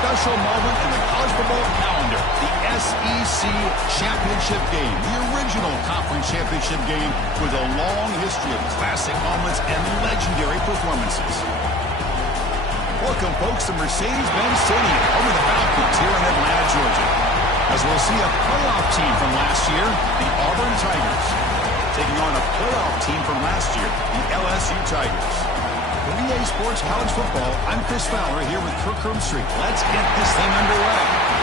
special moment in the college football calendar, the SEC Championship game, the original conference championship game with a long history of classic moments and legendary performances. Welcome, folks, to Mercedes-Benz Stadium, home of the Falcons here in Atlanta, Georgia, as we'll see a playoff team from last year, the Auburn Tigers, taking on a playoff team from last year, the LSU Tigers. For EA Sports College Football, I'm Chris Fowler here with Kirk Herbstreit. Let's get this thing underway.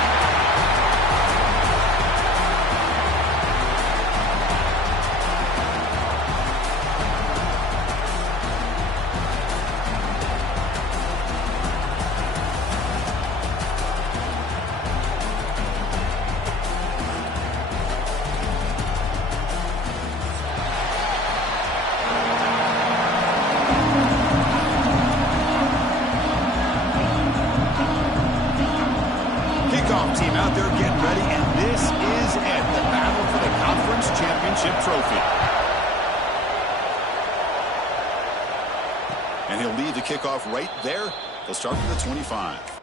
Team out there getting ready, and this is it, the battle for the conference championship trophy. And he'll lead the kickoff right there. He'll start from the 25.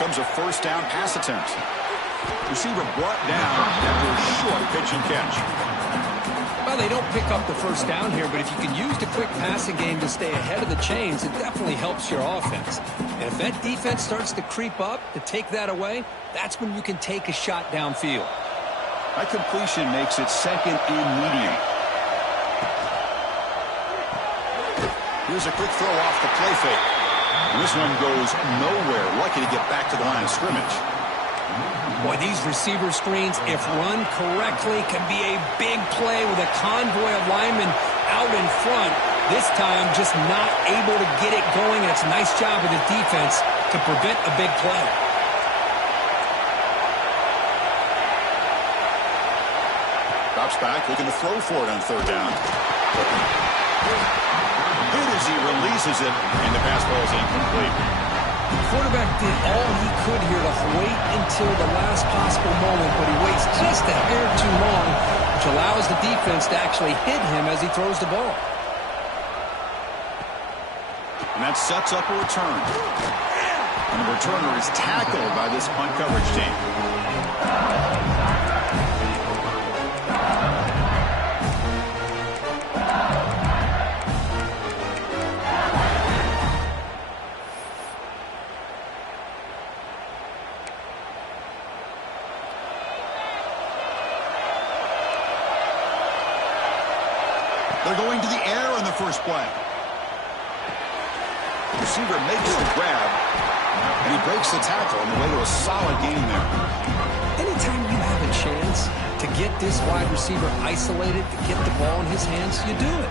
Comes a first down pass attempt. Receiver brought down after a short pitch and catch. Well, they don't pick up the first down here, but if you can use the quick passing game to stay ahead of the chains, it definitely helps your offense. And if that defense starts to creep up to take that away, that's when you can take a shot downfield. That completion makes it second and medium. Here's a quick throw off the play fake. And this one goes nowhere. Lucky to get back to the line of scrimmage. Boy, these receiver screens, if run correctly, can be a big play with a convoy of linemen out in front. This time, just not able to get it going. And it's a nice job of the defense to prevent a big play. Drops back, looking to throw for it on third down. Good as he releases it, and the pass ball is incomplete. The quarterback did all he could here to wait until the last possible moment, but he waits just a hair too long, which allows the defense to actually hit him as he throws the ball. And that sets up a return. And the returner is tackled by this punt coverage team. They're going to the air on the first play. The receiver makes the grab, and he breaks the tackle on the way to a solid gain there. Anytime you have a chance to get this wide receiver isolated, to get the ball in his hands, you do it.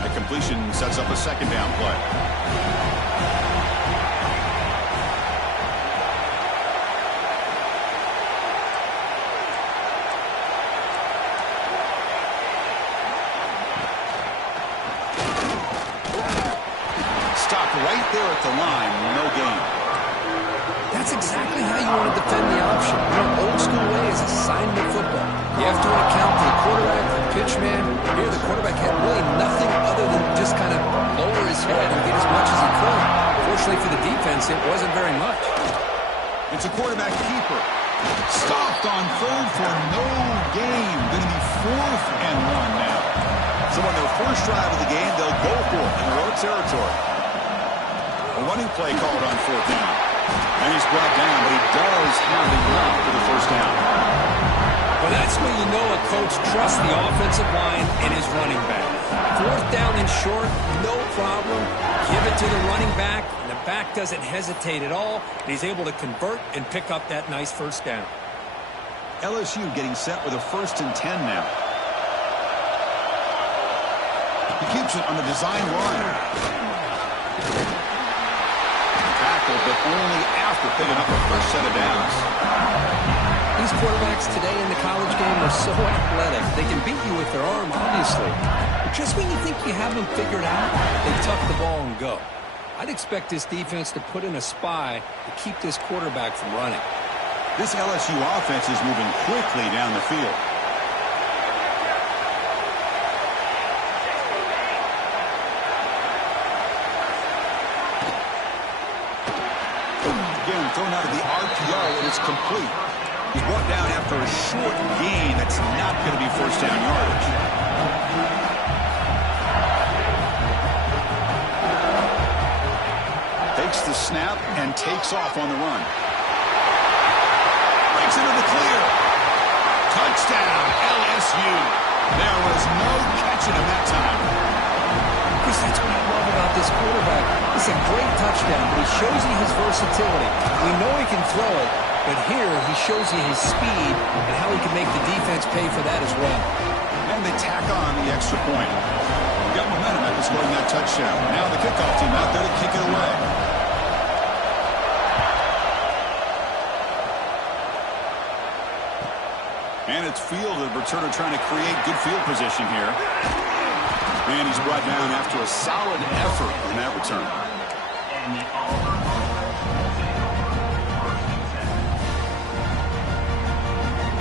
That completion sets up a second down play. Right there at the line, no gain. That's exactly how you want to defend the option. You know, old school way is assignment football. You have to account for the quarterback, the pitch man. Here, the quarterback had really nothing other than just kind of lower his head and get as much as he could. Fortunately for the defense, it wasn't very much. It's a quarterback keeper. Stopped on third for no gain. Going to be 4th and 1 now. So on their first drive of the game, they'll go for it in the road territory. A running play called on 4th down. And he's brought down, but he does have enough for the first down. Well, that's when you know a coach trusts the offensive line and his running back. 4th down and short, no problem. Give it to the running back, and the back doesn't hesitate at all. And he's able to convert and pick up that nice first down. LSU getting set with a 1st and 10 now. He keeps it on the design run. Tackled, but only after picking up a first set of downs. These quarterbacks today in the college game are so athletic. They can beat you with their arm, obviously. But just when you think you have them figured out, they tuck the ball and go. I'd expect this defense to put in a spy to keep this quarterback from running. This LSU offense is moving quickly down the field. Again, thrown out of the RPO, and it's complete. He's brought down after a short gain. That's not going to be first down yardage. Takes the snap and takes off on the run. Breaks into the clear. Touchdown, LSU. There was no catching him that time. Chris, that's what I love about this quarterback. It's a great touchdown, but he shows you his versatility. We know he can throw it, but here he shows you his speed and how he can make the defense pay for that as well. And they tack on the extra point. Got momentum after scoring that touchdown. Now the kickoff team out there to kick it away. And it's fielded. Returner trying to create good field position here. And he's brought down after a solid effort on that return.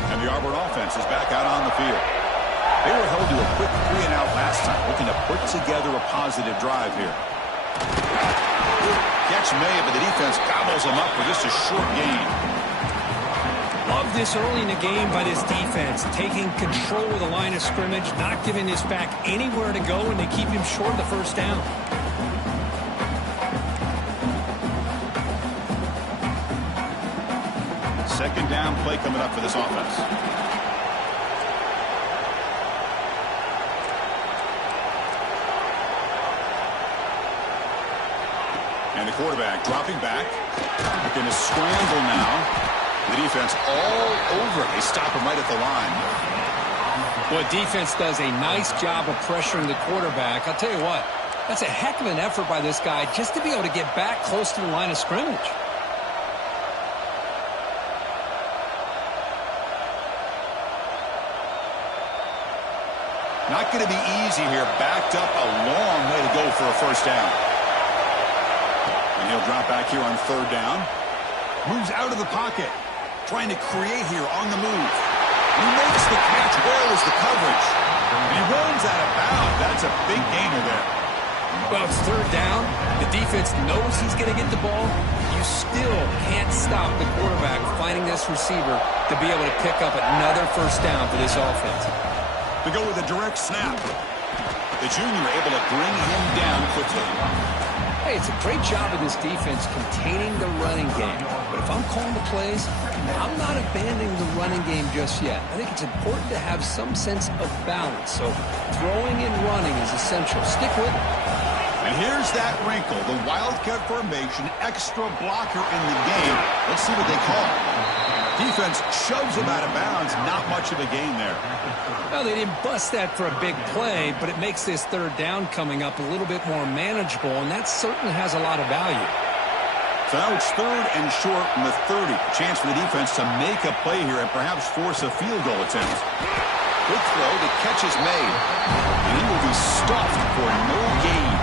And the Auburn offense is back out on the field. They were held to a quick 3-and-out last time, looking to put together a positive drive here. Catch made, but the defense gobbles them up for just a short gain. Love this early in the game by this defense, taking control of the line of scrimmage, not giving this back anywhere to go, and they keep him short of the first down. Second down play coming up for this offense. And the quarterback dropping back. Going to scramble now. The defense all over. They stop him right at the line. Well, defense does a nice job of pressuring the quarterback. I'll tell you what, that's a heck of an effort by this guy just to be able to get back close to the line of scrimmage. Not going to be easy here. Backed up a long way to go for a first down. And he'll drop back here on 3rd down. Moves out of the pocket. Trying to create here on the move. He makes the catch. Where is the coverage? And he runs out of bounds. That's a big gainer there. Well, it's 3rd down. The defense knows he's going to get the ball. You still can't stop the quarterback finding this receiver to be able to pick up another first down for this offense. We go with a direct snap. The junior able to bring him down quickly. Hey, it's a great job of this defense containing the running game. But if I'm calling the plays, I'm not abandoning the running game just yet. I think it's important to have some sense of balance. So throwing and running is essential. Stick with it. And here's that wrinkle. The Wildcat formation, extra blocker in the game. Let's see what they call. Defense shoves him out of bounds. Not much of a gain there. Well, they didn't bust that for a big play, but it makes this 3rd down coming up a little bit more manageable, and that certainly has a lot of value. So now it's 3rd and short from the 30. Chance for the defense to make a play here and perhaps force a field goal attempt. Good throw. The catch is made. And he will be stuffed for no gain.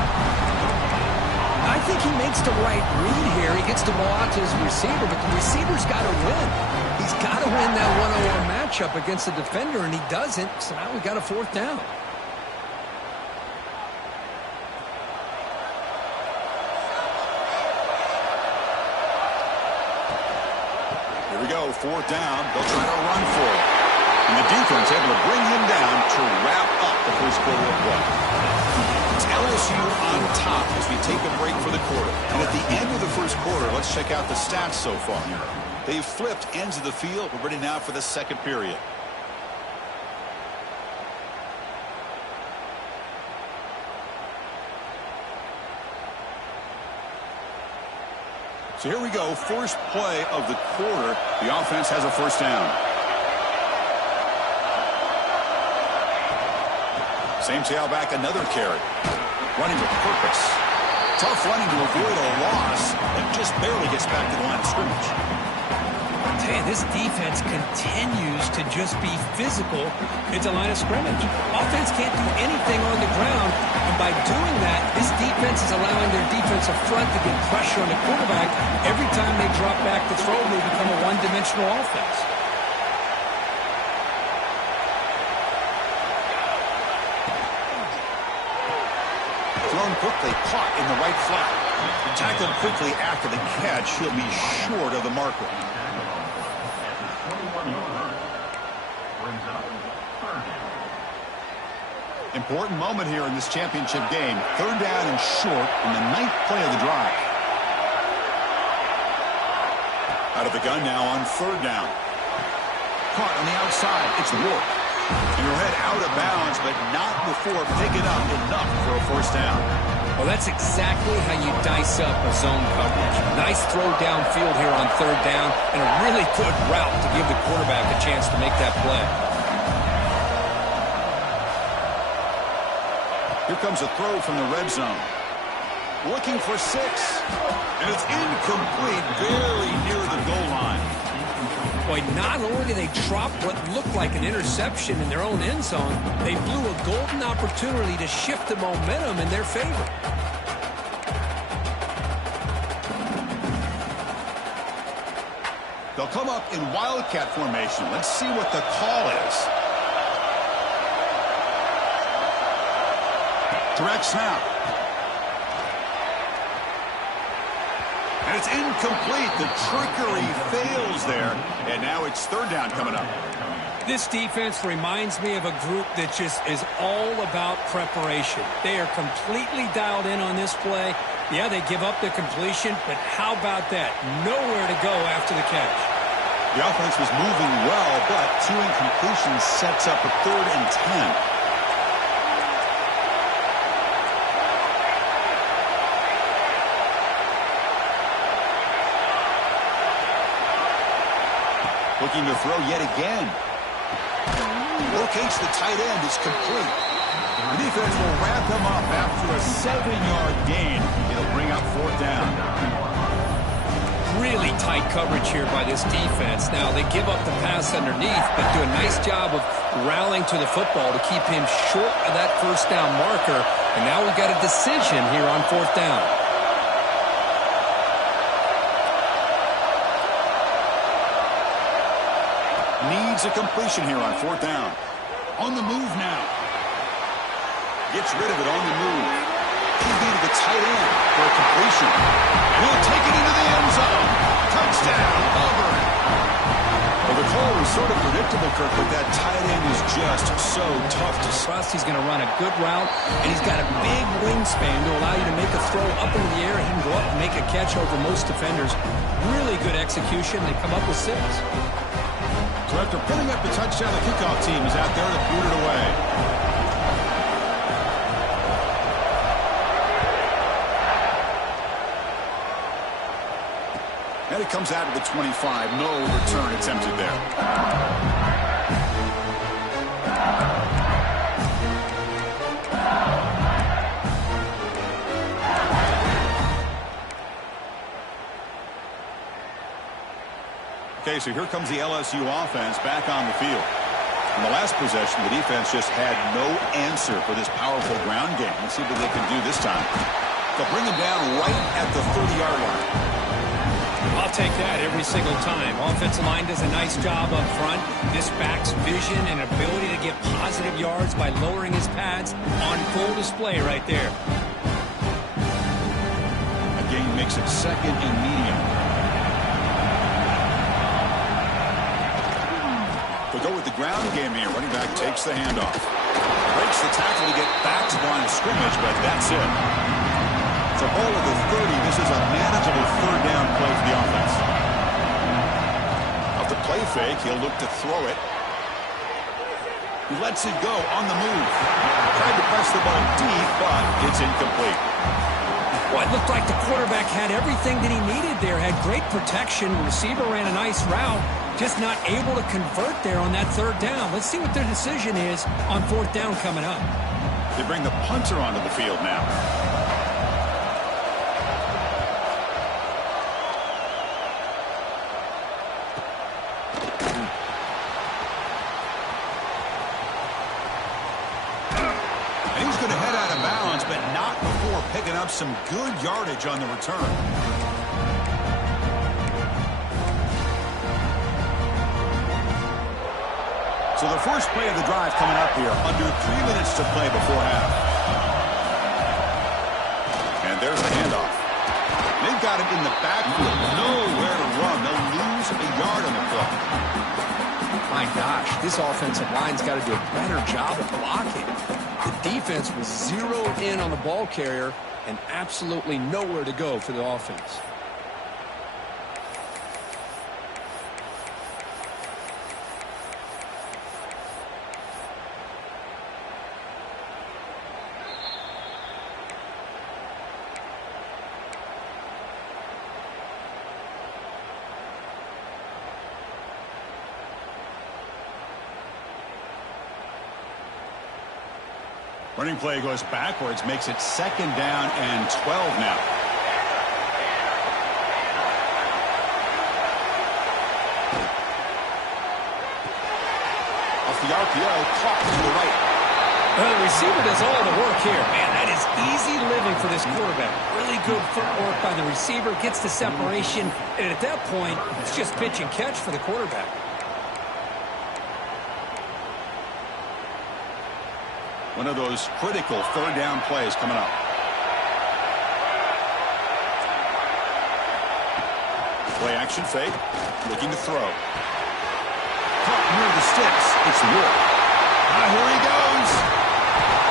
I think he makes the right read here. He gets the ball out to his receiver, but the receiver's got to win. He's got to win that one-on-one matchup against the defender, and he doesn't. So now we got a 4th down. Here we go, 4th down. They'll try to run for it. And the defense able to bring him down to wrap up the first quarter of play. It's LSU on top as we take a break for the quarter. And at the end of the first quarter, let's check out the stats so far. They've flipped ends of the field. We're ready now for the second period. So here we go, first play of the quarter. The offense has a first down. Same tailback, another carry. Running with purpose. Tough running to avoid a loss, and just barely gets back to the line of scrimmage. I tell you, this defense continues to just be physical at the line of scrimmage. Offense can't do anything on the ground, and by doing that, this defense is allowing their defensive front to get pressure on the quarterback. Every time they drop back to throw, they become a one-dimensional offense. Thrown quickly, caught in the right flat. Tackled quickly after the catch. He'll be short of the marker. Important moment here in this championship game. Third down and short in the 9th play of the drive. Out of the gun now on third down. Caught on the outside. It's Ward. And he'll head out of bounds, but not before picking up enough for a first down. Well, that's exactly how you dice up a zone coverage. Nice throw downfield here on third down, and a really good route to give the quarterback a chance to make that play. Here comes a throw from the red zone. Looking for 6. And it's incomplete, very near the goal line. Boy, not only did they drop what looked like an interception in their own end zone, they blew a golden opportunity to shift the momentum in their favor. They'll come up in Wildcat formation. Let's see what the call is. Direct snap. And it's incomplete. The trickery fails there. And now it's third down coming up. This defense reminds me of a group that just is all about preparation. They are completely dialed in on this play. Yeah, they give up the completion, but how about that? Nowhere to go after the catch. The offense was moving well, but 2 incompletions sets up a 3rd and 10. Looking to throw yet again. Locates the tight end. It's complete. The defense will wrap him up after a 7-yard gain. It'll bring up 4th down. Really tight coverage here by this defense. Now, they give up the pass underneath, but do a nice job of rallying to the football to keep him short of that first down marker. And now we've got a decision here on 4th down. Needs a completion here on 4th down. On the move now. Gets rid of it on the move. He'll be to the tight end for a completion. And he'll take it into the end zone. Touchdown, Auburn. Well, the call was sort of predictable, Kirk, but that tight end is just so tough to trust. He's going to run a good route, and he's got a big wingspan to allow you to make a throw up into the air. He can go up and make a catch over most defenders. Really good execution. They come up with 6. So after putting up the touchdown, the kickoff team is out there to boot it away. And it comes out of the 25. No return attempted there. Okay, so here comes the LSU offense back on the field. In the last possession, the defense just had no answer for this powerful ground game. Let's see what they can do this time. They'll bring him down right at the 30-yard line. I'll take that every single time. Offensive line does a nice job up front. This back's vision and ability to get positive yards by lowering his pads on full display right there. A gain makes it 2nd and medium. They'll go with the ground game here. Running back takes the handoff. Breaks the tackle to get back to the line of scrimmage, but that's it. So all of the 30, this is a manageable third down play for the offense. Off the play fake, he'll look to throw it. He lets it go on the move. Tried to press the ball deep, but it's incomplete. Well, it looked like the quarterback had everything that he needed there. Had great protection. The receiver ran a nice route. Just not able to convert there on that third down. Let's see what their decision is on fourth down coming up. They bring the punter onto the field now. And he's going to head out of bounds, but not before picking up some good yardage on the return. So the first play of the drive coming up here, under 3 minutes to play before half. And there's the handoff. They've got him in the backfield, nowhere to run. They'll lose a yard on the play. My gosh, this offensive line's got to do a better job of blocking. The defense was zeroed in on the ball carrier and absolutely nowhere to go for the offense. Running play goes backwards, makes it 2nd down and 12 now. Off the RPO, caught to the right. Well, the receiver does all the work here. Man, that is easy living for this quarterback. Really good footwork by the receiver, gets the separation, and at that point, it's just pitch and catch for the quarterback. One of those critical third down plays coming up. Play action fake. Looking to throw. Caught near the sticks. It's Wood. Here he goes.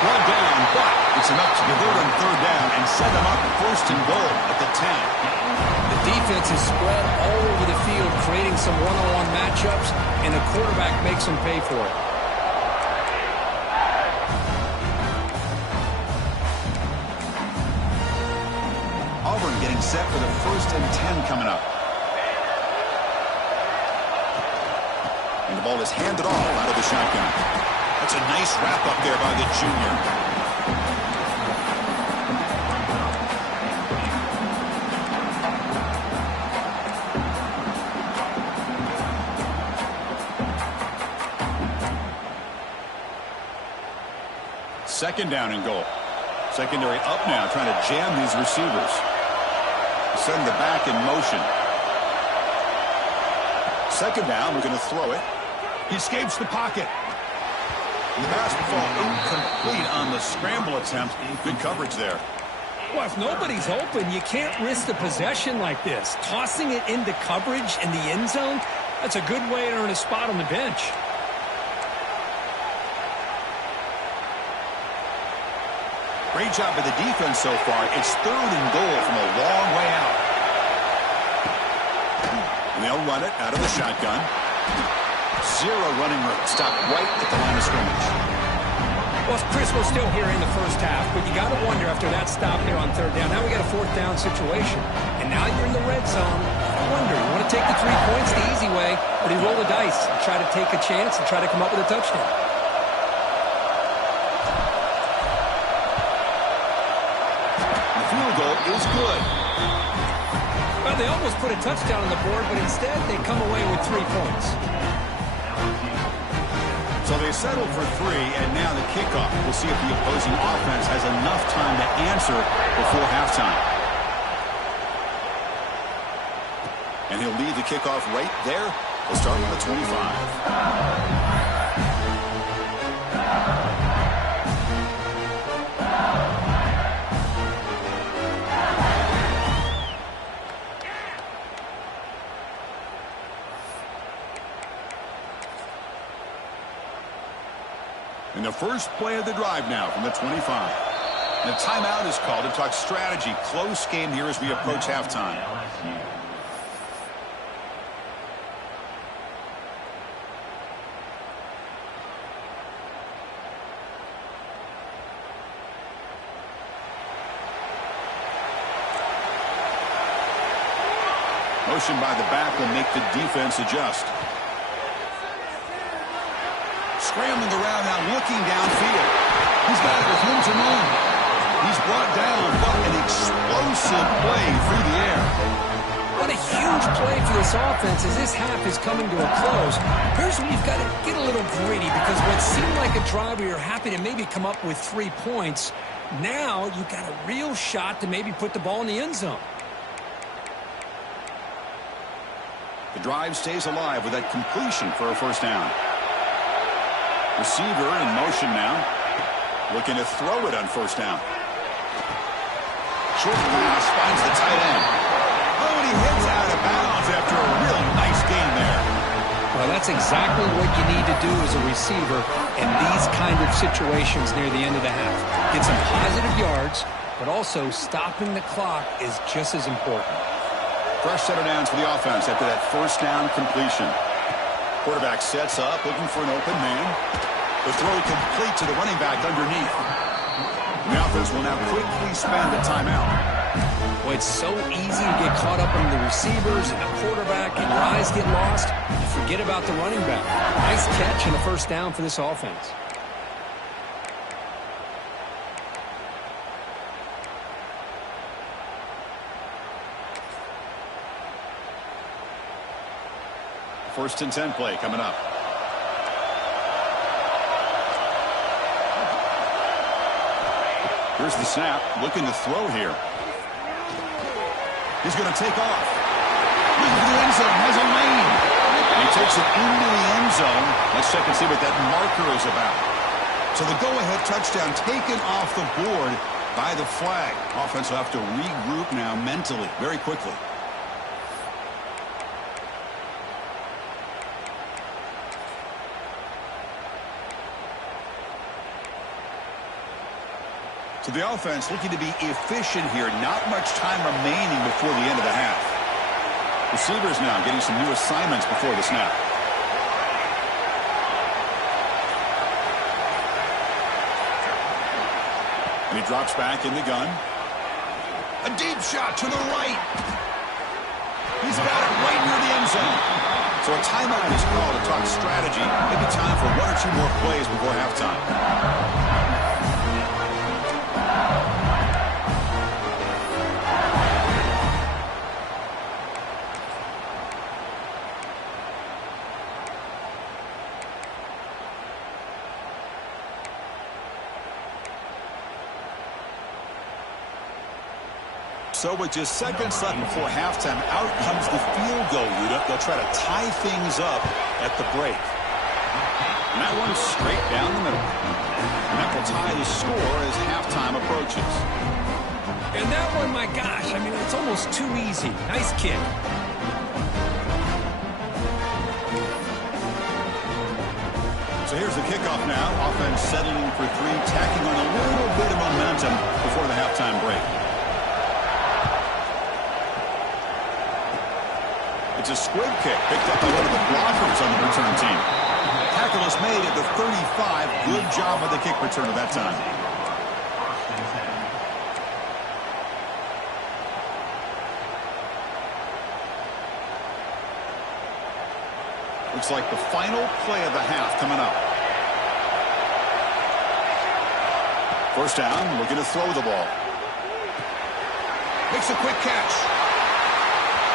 One down, but it's enough to convert on third down and set them up 1st and goal at the 10. The defense is spread all over the field, creating some one-on-one matchups, and the quarterback makes them pay for it. Auburn getting set for the 1st and 10 coming up. And the ball is handed off out of the shotgun. That's a nice wrap up there by the junior. Second down and goal. Secondary up now, trying to jam these receivers. Send the back in motion. 2nd down, we're going to throw it. He escapes the pocket. The pass will fall incomplete on the scramble attempt. Good coverage there. Well, if nobody's open, you can't risk the possession like this. Tossing it into coverage in the end zone, that's a good way to earn a spot on the bench. Great job by the defense so far. It's 3rd and goal from a long way out. And they'll run it out of the shotgun. Zero running room. Stop right at the line of scrimmage. Well, Chris, we're still here in the first half, but you got to wonder after that stop there on third down. Now we got a 4th down situation, and now you're in the red zone. I wonder, you want to take the 3 points the easy way, or do you roll the dice and try to take a chance and try to come up with a touchdown? The field goal is good. Well, they almost put a touchdown on the board, but instead they come away with 3 points. So they settled for 3, and now the kickoff. We'll see if the opposing offense has enough time to answer before halftime. And he'll lead the kickoff right there. We'll start on the 25. And the first play of the drive now from the 25. And the timeout is called to talk strategy. Close game here as we approach halftime. Motion by the back will make the defense adjust. Scrambling around now, looking downfield. He's got it with room to move. He's brought down, but an explosive play through the air. What a huge play for this offense as this half is coming to a close. Here's where you've got to get a little gritty because what seemed like a drive where you're happy to maybe come up with 3 points, now you've got a real shot to maybe put the ball in the end zone. The drive stays alive with that completion for a first down. Receiver in motion now. Looking to throw it on first down. Short pass finds the tight end. Oh, and he hits out of bounds after a real nice gain there. Well, that's exactly what you need to do as a receiver in these kind of situations near the end of the half. Get some positive yards, but also stopping the clock is just as important. Fresh set of downs for the offense after that first down completion. Quarterback sets up, looking for an open man. The throw complete to the running back underneath. The offense will now quickly spend a timeout. Well, it's so easy to get caught up in the receivers and the quarterback, and your eyes get lost. You forget about the running back. Nice catch and a first down for this offense. First and 10 play coming up. Here's the snap. Looking to throw here. He's going to take off. Looking for the end zone. Has a lane. And he takes it into the end zone. Let's check and see what that marker is about. So the go-ahead touchdown taken off the board by the flag. Offense will have to regroup now mentally very quickly. So the offense looking to be efficient here. Not much time remaining before the end of the half. Receivers now getting some new assignments before the snap. And he drops back in the gun. A deep shot to the right. He's got it right near the end zone. So a timeout is called to talk strategy. Maybe time for 1 or 2 more plays before halftime. So with just seconds left before halftime, out comes the field goal unit. They'll try to tie things up at the break. And that one's straight down the middle. And that will tie the score as halftime approaches. And that one, my gosh, I mean, it's almost too easy. Nice kick. So here's the kickoff now. Offense settling for 3, tacking on a little bit of momentum before the halftime break. It's a squib kick picked up by one of the blockers on the return team. Tackle is made at the 35. Good job by the kick returner that time. Looks like the final play of the half coming up. First down, looking to throw the ball. Makes a quick catch.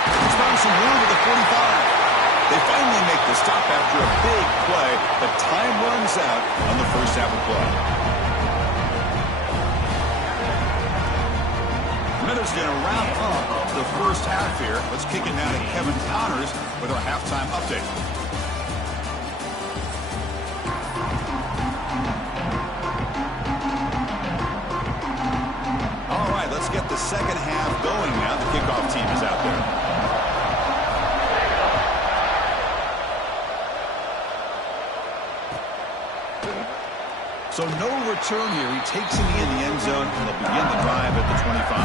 He's found some room at the 45. They finally make the stop after a big play, but time runs out on the first half of play. Minutes going to wrap up the first half here. Let's kick it down to Kevin Connors with our halftime update. All right, let's get the second half going now. The kickoff team is out there. So no return here. He takes it in the end zone, and they'll begin the drive at the 25.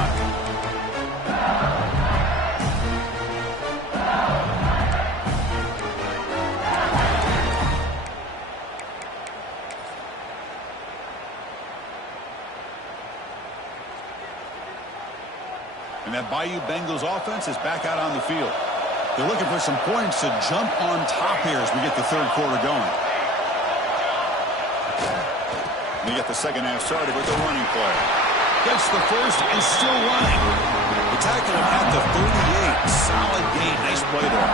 And that Bayou Bengals offense is back out on the field. They're looking for some points to jump on top here as we get the third quarter going. We get the second half started with a running play. Gets the first and still running. They tackle him at the 38. Solid gain. Nice play there.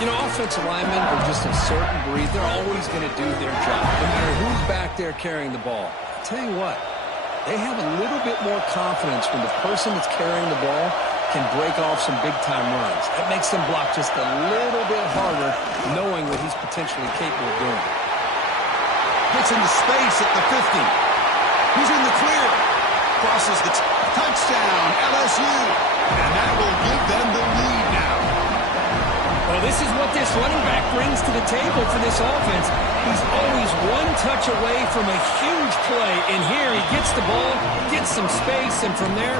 You know, offensive linemen are just a certain breed. They're always going to do their job, no matter who's back there carrying the ball. I'll tell you what, they have a little bit more confidence when the person that's carrying the ball can break off some big-time runs. That makes them block just a little bit harder, knowing what he's potentially capable of doing. Gets into space at the 50. He's in the clear. Crosses the touchdown, LSU. And that will give them the lead now. Well, this is what this running back brings to the table for this offense. He's always one touch away from a huge play. And here he gets the ball, gets some space, and from there,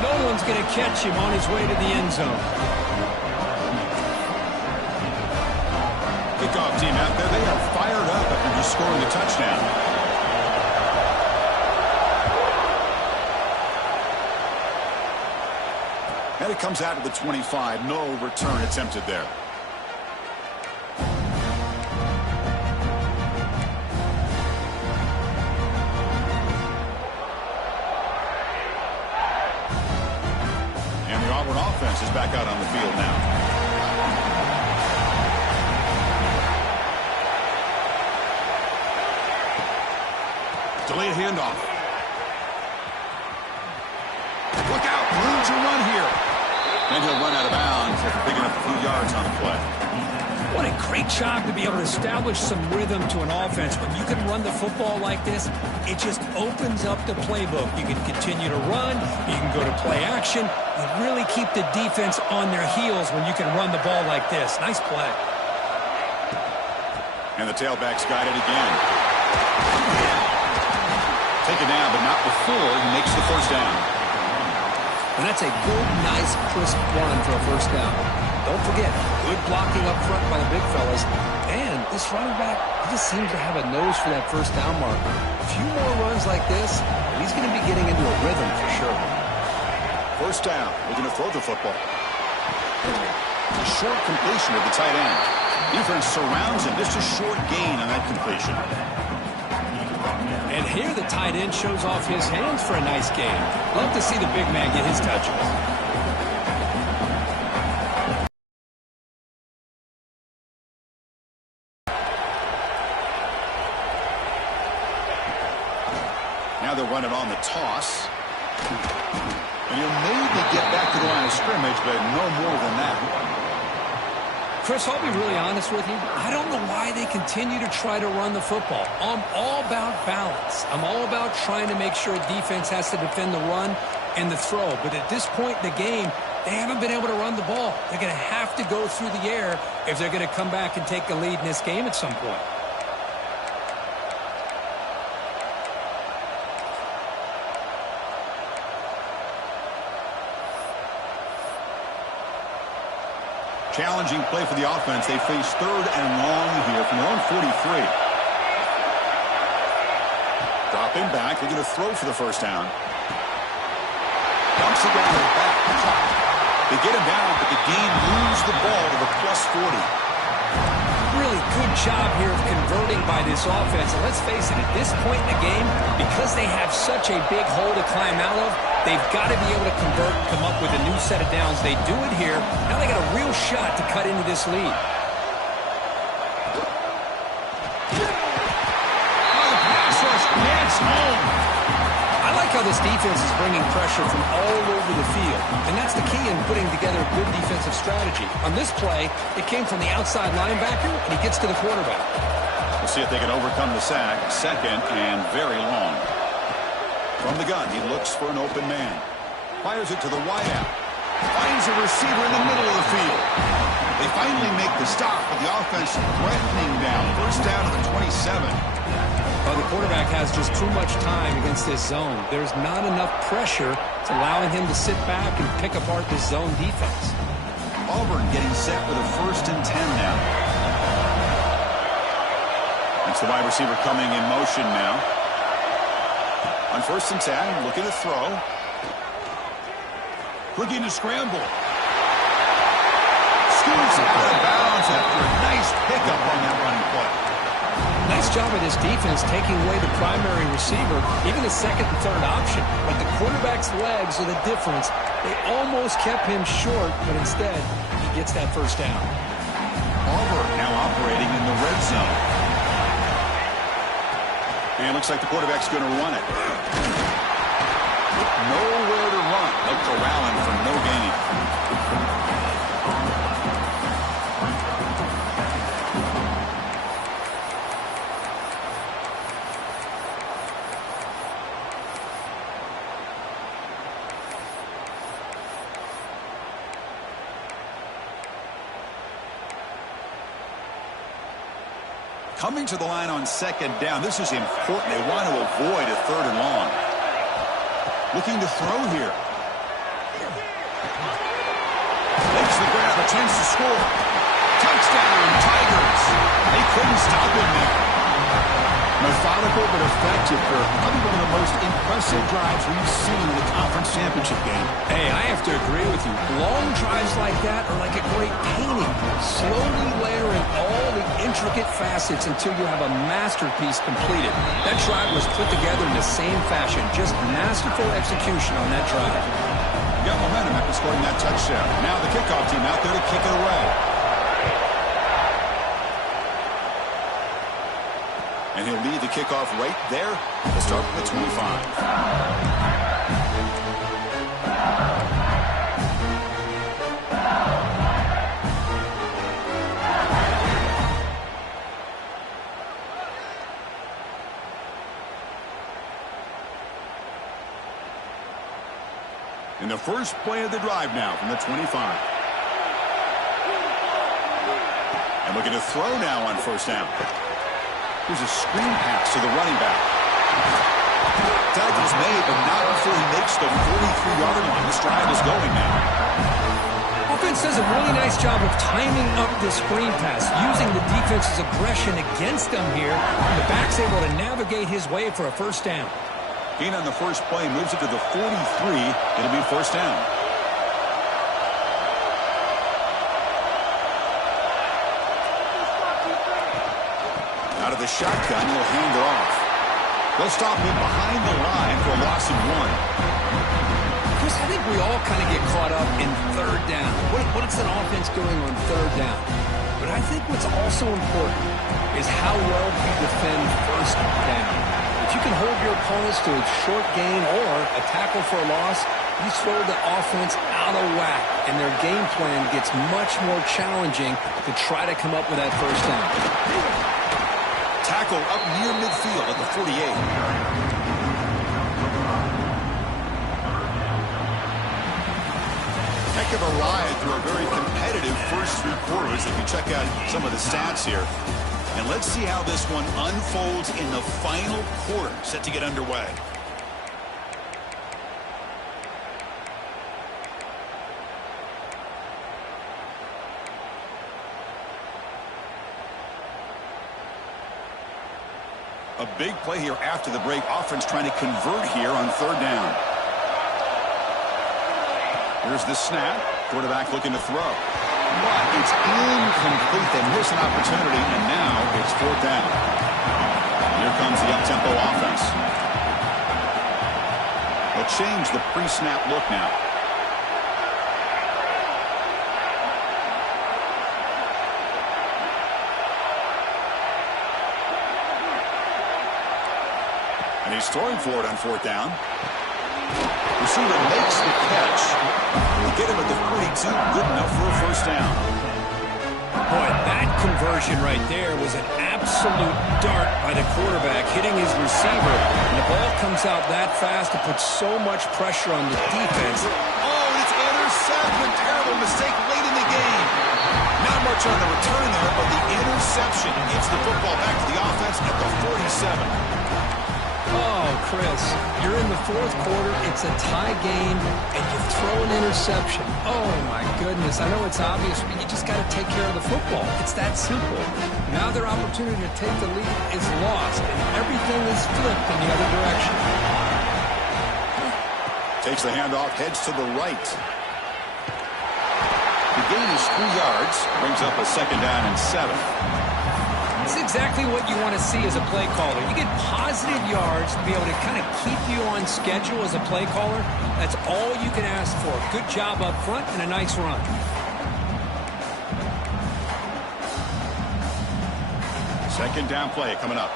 no one's going to catch him on his way to the end zone. Kickoff team out there, they are fired up after just scoring a touchdown. And it comes out to the 25. No return attempted there. And the Auburn offense is back out on the field now. Delayed handoff. Look out, room to run here. And he'll run out of bounds after picking up a few yards on the play. What a great job to be able to establish some rhythm to an offense. When you can run the football like this, it just opens up the playbook. You can continue to run. You can go to play action. You really keep the defense on their heels when you can run the ball like this. Nice play. And the tailback's got it again. Taken down, but not before he makes the first down. And that's a good, nice, crisp run for a first down. Don't forget, good blocking up front by the big fellas. And this running back, he just seems to have a nose for that first down marker. A few more runs like this, and he's going to be getting into a rhythm for sure. First down, we're going to throw the football. A short completion of the tight end. Defense surrounds him, just a short gain on that completion. And here the tight end shows off his hands for a nice game. Love to see the big man get his touches. Now they're running on the toss. And he'll maybe get back to the line of scrimmage, but no more than that. Chris, I'll be really honest with you. I don't know why they continue to try to run the football. I'm all about balance. I'm all about trying to make sure defense has to defend the run and the throw. But at this point in the game, they haven't been able to run the ball. They're going to have to go through the air if they're going to come back and take a lead in this game at some point. Challenging play for the offense. They face third and long here from their own 43. Dropping back. They're going to throw for the first down. Dumps it down their back. They get him down, but the game moves the ball to the plus 40. Really good job here of converting by this offense. And let's face it, at this point in the game, because they have such a big hole to climb out of, they've got to be able to convert, come up with a new set of downs. They do it here. Now they got a real shot to cut into this lead. Pass rush gets home. I like how this defense is bringing pressure from all over the field. And that's the key in putting together a good defensive strategy. On this play, it came from the outside linebacker, and he gets to the quarterback. We'll see if they can overcome the sack. Second and very long. From the gun, he looks for an open man. Fires it to the wideout. Finds a receiver in the middle of the field. They finally make the stop, but the offense threatening down. First down to the 27. Well, the quarterback has just too much time against this zone. There's not enough pressure to allowing him to sit back and pick apart this zone defense. Auburn getting set with a 1st and 10 now. It's the wide receiver coming in motion now. On 1st and 10, looking to throw. Looking to scramble. Scoots out of bounds after a nice pickup on that running play. Nice job of this defense taking away the primary receiver, even the 2nd and 3rd option. But the quarterback's legs are the difference. They almost kept him short, but instead, he gets that 1st down. Auburn now operating in the red zone. And it looks like the quarterback's going to run it. Nowhere to run. They'll corral him for no gain. Coming to the line on 2nd down. This is important. They want to avoid a 3rd and long. Looking to throw here. Makes the grab, a chance to score. Touchdown, Tigers. They couldn't stop him there. Methodical but effective for probably one of the most impressive drives we've seen in the conference championship game. Hey, I have to agree with you. Long drives like that are like a great painting. Slowly layering all the intricate facets until you have a masterpiece completed. That drive was put together in the same fashion. Just masterful execution on that drive. Got momentum after scoring that touchdown. Now the kickoff team out there to kick it away. And he'll lead the kickoff right there. We'll start with the 25. In the first play of the drive now from the 25. And looking to throw now on 1st down. Here's a screen pass to the running back. Tackle's made, but not before he makes the 43-yard line. This drive is going now. Offense does a really nice job of timing up this screen pass, using the defense's aggression against them here. The back's able to navigate his way for a 1st down. Gain on the first play moves it to the 43. It'll be 1st down. Out of the shotgun, he'll hand it off. They'll stop him behind the line for a loss of 1. Chris, I think we all kind of get caught up in 3rd down. What is an offense doing on 3rd down? But I think what's also important is how well you defend 1st down. If you can hold your opponents to a short gain or a tackle for a loss, you throw the offense out of whack, and their game plan gets much more challenging to try to come up with that 1st down. Tackle up near midfield at the 48. Heck of a ride through a very competitive first 3 quarters if you check out some of the stats here. And let's see how this one unfolds in the final quarter, set to get underway. A big play here after the break. Offense trying to convert here on 3rd down. Here's the snap. Quarterback looking to throw. But it's incomplete. They miss an opportunity, and now it's 4th down. Here comes the up-tempo offense. They'll change the pre-snap look now. And he's throwing for it on 4th down. Receiver makes the catch. We'll get him at the 42. Good enough for a 1st down. Boy, that conversion right there was an absolute dart by the quarterback, hitting his receiver. And the ball comes out that fast to put so much pressure on the defense. Oh, it's intercepted. Terrible mistake late in the game. Now pressure on the return there, but the interception gets the football back to the offense at the 47. Oh, Chris, you're in the fourth quarter, it's a tie game, and you throw an interception. Oh, my goodness. I know it's obvious, but you just got to take care of the football. It's that simple. Now their opportunity to take the lead is lost, and everything is flipped in the other direction. Takes the handoff, heads to the right. The gain is 3 yards, brings up a 2nd down and 7. It's exactly what you want to see as a play caller. You get positive yards to be able to kind of keep you on schedule as a play caller. That's all you can ask for. Good job up front and a nice run. Second down play coming up.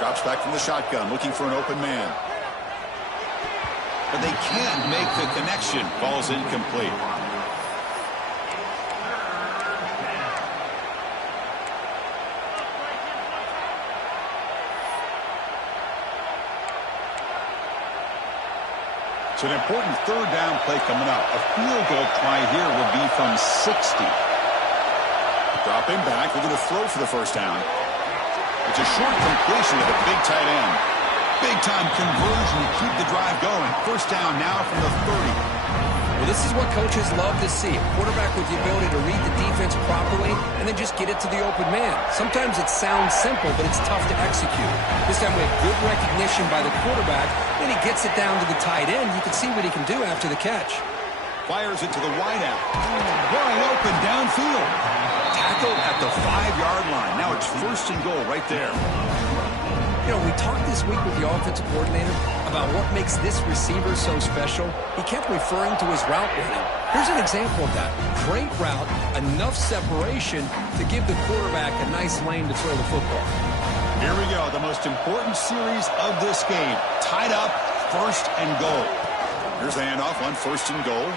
Drops back from the shotgun, looking for an open man. But they can't make the connection. Ball's incomplete. It's an important 3rd down play coming up. A field goal try here would be from 60. Dropping back, looking to throw for the 1st down. It's a short completion to the big tight end. Big-time conversion to keep the drive going. 1st down now from the 30. Well, this is what coaches love to see. A quarterback with the ability to read the defense properly and then just get it to the open man. Sometimes it sounds simple, but it's tough to execute. This time we have good recognition by the quarterback. Then he gets it down to the tight end. You can see what he can do after the catch. Fires it to the wideout. Wide open downfield. Tackle at the 5-yard line. Now it's 1st and goal right there. You know, we talked this week with the offensive coordinator about what makes this receiver so special. He kept referring to his route running. Here's an example of that. Great route, enough separation to give the quarterback a nice lane to throw the football. Here we go, the most important series of this game. Tied up, 1st and goal. Here's the handoff on 1st and goal.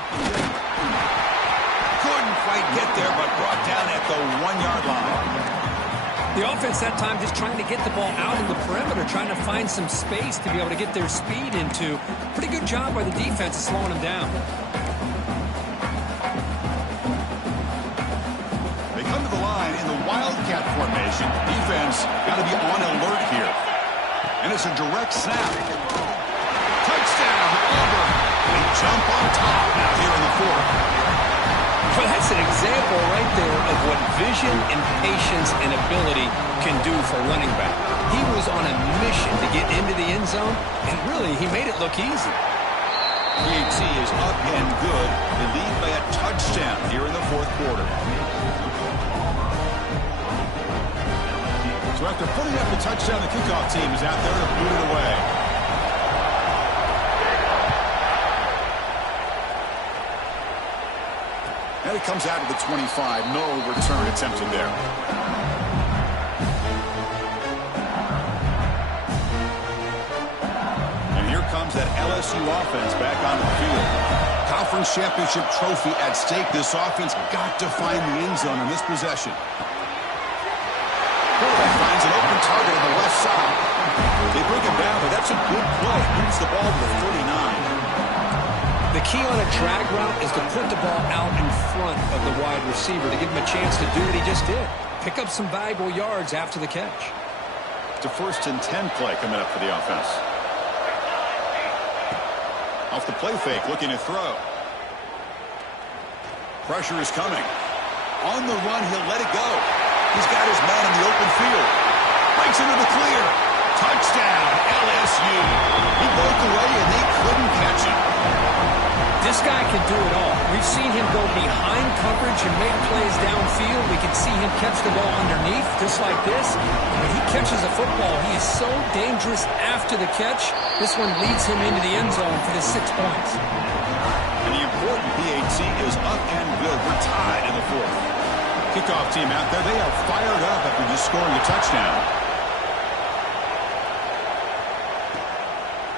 Couldn't quite get there, but brought down at the 1-yard line. The offense that time just trying to get the ball out in the perimeter, trying to find some space to be able to get their speed into. Pretty good job by the defense of slowing them down. They come to the line in the Wildcat formation. Defense got to be on alert here. And it's a direct snap. Touchdown, Auburn. They jump on top now here in the 4th. Well, that's an example right there of what vision and patience and ability can do for running back. He was on a mission to get into the end zone, and really, he made it look easy. PAT is up and good. They lead by a touchdown here in the 4th quarter. So after putting up the touchdown, the kickoff team is out there to boot it away. And it comes out to the 25. No return attempted there. And here comes that LSU offense back on the field. Conference championship trophy at stake. This offense got to find the end zone in this possession. Quarterback finds an open target on the left side. They bring it down, but that's a good play. Moves the ball to the 39. The key on a drag route is to put the ball out in front of the wide receiver to give him a chance to do what he just did. Pick up some valuable yards after the catch. It's a 1st and 10 play coming up for the offense. Off the play fake, looking to throw. Pressure is coming. On the run, he'll let it go. He's got his man in the open field. Breaks into the clear. Touchdown, LSU. He broke away and they couldn't catch him. This guy can do it all. We've seen him go behind coverage and make plays downfield. We can see him catch the ball underneath, just like this. When he catches a football, he is so dangerous after the catch. This one leads him into the end zone for the 6 points. And the important PAT is up and good. We're tied in the 4th. Kickoff team out there. They are fired up after just scoring a touchdown.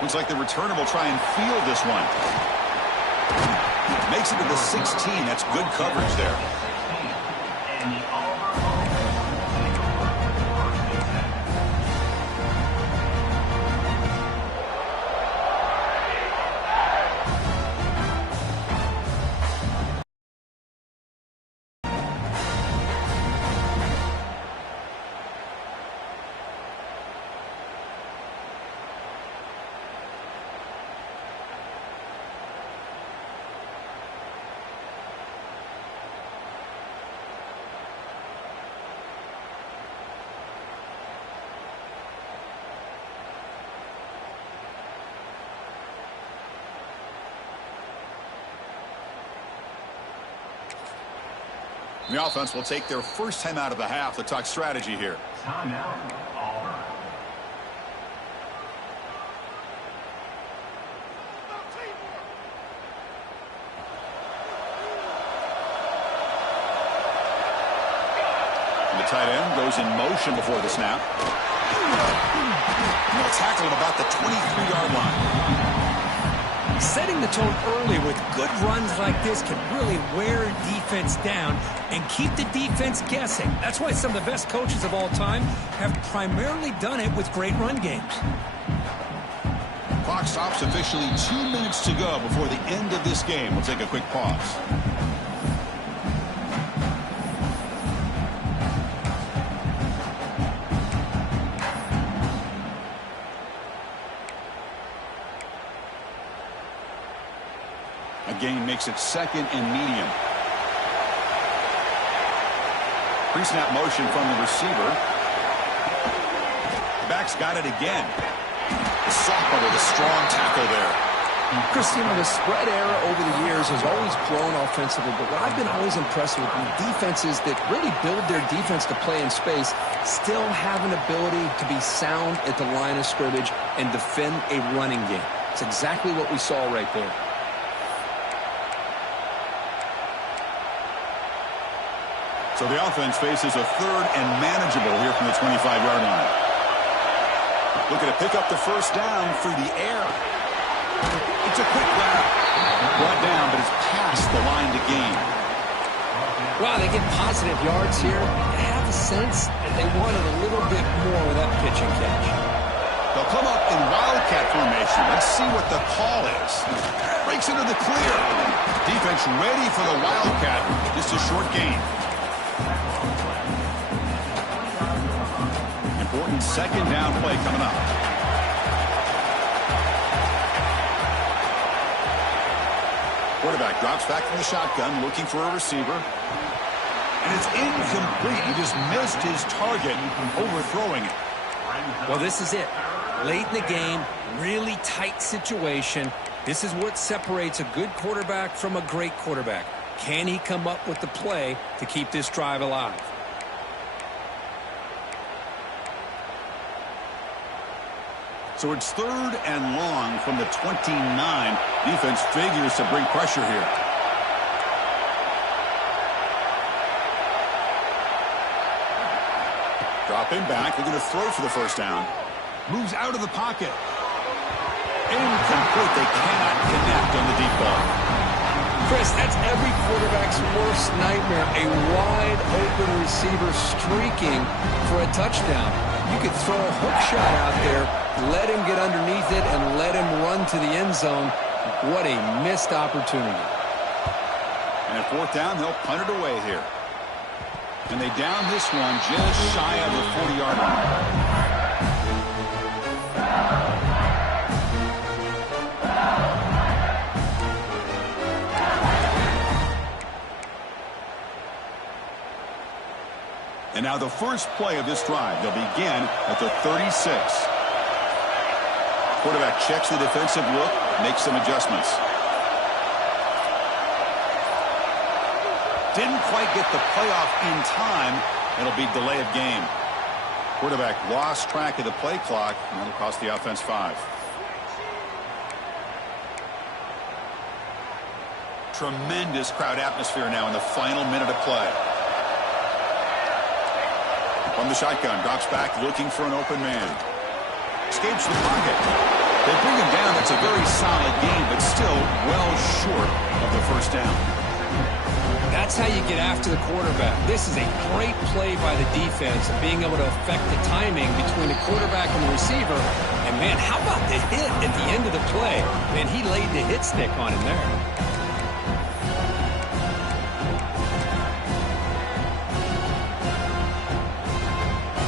Looks like the returner will try and field this one. Makes it to the 16. That's good coverage there. The offense will take their first time out of the half to talk strategy here. Timeout, Auburn. The tight end goes in motion before the snap. And they'll tackle him about the 23-yard line. Setting the tone early with good runs like this can really wear a defense down and keep the defense guessing. That's why some of the best coaches of all time have primarily done it with great run games. Clock stops officially 2 minutes to go before the end of this game. We'll take a quick pause. Gain makes it second and medium. Pre-snap motion from the receiver. Back's got it again. The sophomore with a strong tackle there. Chris, the spread era over the years has always grown offensively, but what I've been always impressed with defenses that really build their defense to play in space still have an ability to be sound at the line of scrimmage and defend a running game. It's exactly what we saw right there. So the offense faces a third and manageable here from the 25-yard line. Looking to pick up the first down through the air. It's a quick grab. Brought down, but it's past the line to gain. Wow, they get positive yards here. I have a sense that they wanted a little bit more with that pitch and catch. They'll come up in Wildcat formation. Let's see what the call is. Breaks into the clear. Defense ready for the Wildcat. Just a short gain. Important second down play coming up. Quarterback drops back from the shotgun, looking for a receiver. And it's incomplete. He just missed his target, overthrowing it. Well, this is it. Late in the game, really tight situation. This is what separates a good quarterback from a great quarterback. Can he come up with the play to keep this drive alive? So it's third and long from the 29. Defense figures to bring pressure here. Dropping back, they're going to throw for the first down. Moves out of the pocket. Incomplete. They cannot connect on the deep ball. Chris, that's every quarterback's worst nightmare. A wide-open receiver streaking for a touchdown. You could throw a hook shot out there, let him get underneath it, and let him run to the end zone. What a missed opportunity. And at fourth down, they'll punt it away here. And they down this one just shy of the 40-yard line. And now the first play of this drive. They'll begin at the 36. Quarterback checks the defensive look, makes some adjustments. Didn't quite get the playoff in time. It'll be delay of game. Quarterback lost track of the play clock, and that'll cost the offense 5. Tremendous crowd atmosphere now in the final minute of play. From the shotgun, drops back, looking for an open man. Escapes the pocket. They bring him down. That's a very solid game, but still well short of the first down. That's how you get after the quarterback. This is a great play by the defense of being able to affect the timing between the quarterback and the receiver. And, man, how about the hit at the end of the play? Man, he laid the hit stick on him there.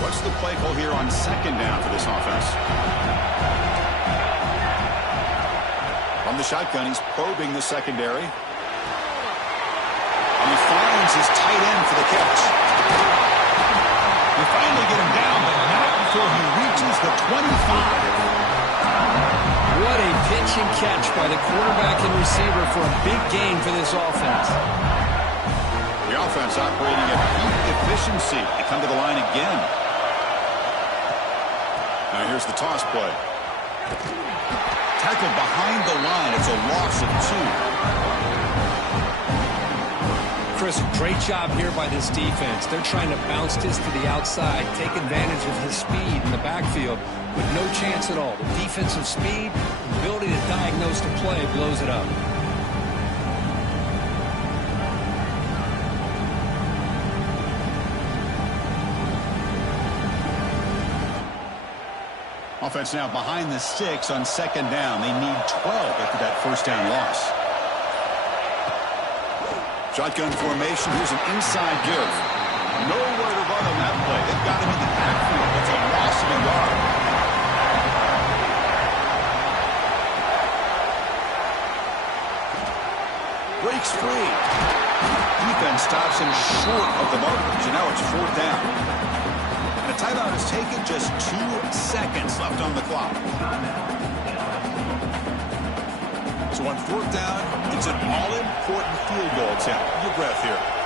What's the play call here on second down for this offense? On the shotgun, he's probing the secondary. And he finds his tight end for the catch. They finally get him down, but not before he reaches the 25. What a pitch and catch by the quarterback and receiver for a big gain for this offense. The offense operating at peak efficiency. They come to the line again. Now here's the toss play. Tackled behind the line. It's a loss of 2. Chris, great job here by this defense. They're trying to bounce this to the outside, take advantage of his speed in the backfield, with no chance at all. The defensive speed, ability to diagnose the play, blows it up. Offense now behind the 6 on 2nd down. They need 12 after that first down loss. Shotgun formation. Here's an inside give. Nowhere to run on that play. They've got him in the backfield. It's a loss of a yard. Breaks free. Defense stops him short of the markers, and now it's 4th down. And a timeout is taken, just 2 seconds left on the clock. So on 4th down, it's an all-important field goal attempt. Your breath here.